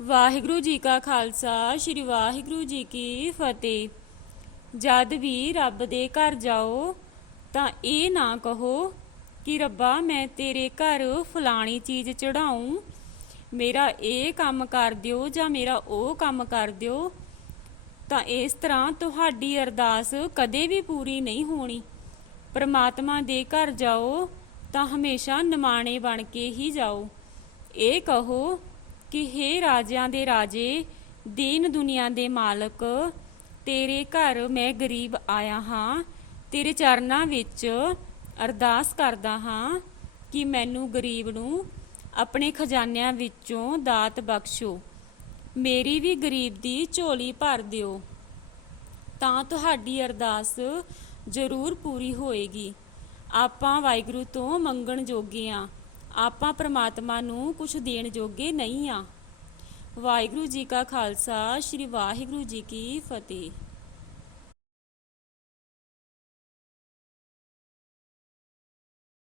ਵਾਹਿਗੁਰੂ ਜੀ ਕਾ ਖਾਲਸਾ, ਸ੍ਰੀ ਵਾਹਿਗੁਰੂ ਜੀ ਕੀ ਫਤਿਹ। ਜਦ ਵੀ ਰੱਬ ਦੇ ਘਰ ਜਾਓ, ਤਾਂ ਇਹ ਨਾ ਕਹੋ ਕਿ ਰੱਬਾ, ਮੈਂ ਤੇਰੇ ਘਰ ਫਲਾਣੀ ਚੀਜ਼ ਚੜਾਉਂ ਮੇਰਾ ਇਹ ਕੰਮ ਕਰ ਦਿਓ ਜਾਂ ਮੇਰਾ ਉਹ ਕੰਮ ਕਰ ਦਿਓ, ਤਾਂ ਇਸ ਤਰ੍ਹਾਂ ਤੁਹਾਡੀ ਅਰਦਾਸ ਕਦੇ ਵੀ ਪੂਰੀ ਨਹੀਂ ਹੋਣੀ। ਪਰਮਾਤਮਾ ਦੇ ਘਰ ਜਾਓ, ਤਾਂ ਹਮੇਸ਼ਾ ਨਿਮਾਣੇ ਬਣ ਕੇ ਹੀ ਜਾਓ। ਇਹ ਕਹੋ ਕਿ हे ਰਾਜਿਆਂ ਦੇ ਰਾਜੇ, ਦੀਨ ਦੁਨੀਆ ਦੇ ਮਾਲਕ, ਤੇਰੇ ਘਰ ਮੈਂ ਗਰੀਬ ਆਇਆ ਹਾਂ, ਤੇਰੇ ਚਰਨਾਂ ਵਿੱਚ ਅਰਦਾਸ ਕਰਦਾ ਹਾਂ ਕਿ ਮੈਨੂੰ ਗਰੀਬ ਨੂੰ ਆਪਣੇ ਖਜ਼ਾਨਿਆਂ ਵਿੱਚੋਂ ਦਾਤ ਬਖਸ਼ੋ। ਮੇਰੀ ਵੀ ਗਰੀਬ ਦੀ ਝੋਲੀ ਭਰ ਦਿਓ। ਤਾਂ ਤੁਹਾਡੀ ਅਰਦਾਸ ਜ਼ਰੂਰ ਪੂਰੀ ਹੋਏਗੀ। ਆਪਾਂ ਵਾਹਿਗੁਰੂ ਤੋਂ ਮੰਗਣ ਜੋਗੇ ਆ ਆਪਾਂ ਪ੍ਰਮਾਤਮਾ ਨੂੰ ਕੁਝ ਦੇਣ ਜੋਗੇ ਨਹੀਂ ਆ। ਵਾਹਿਗੁਰੂ ਜੀ ਕਾ ਖਾਲਸਾ, ਸ੍ਰੀ ਵਾਹਿਗੁਰੂ ਜੀ ਕੀ ਫਤਿਹ।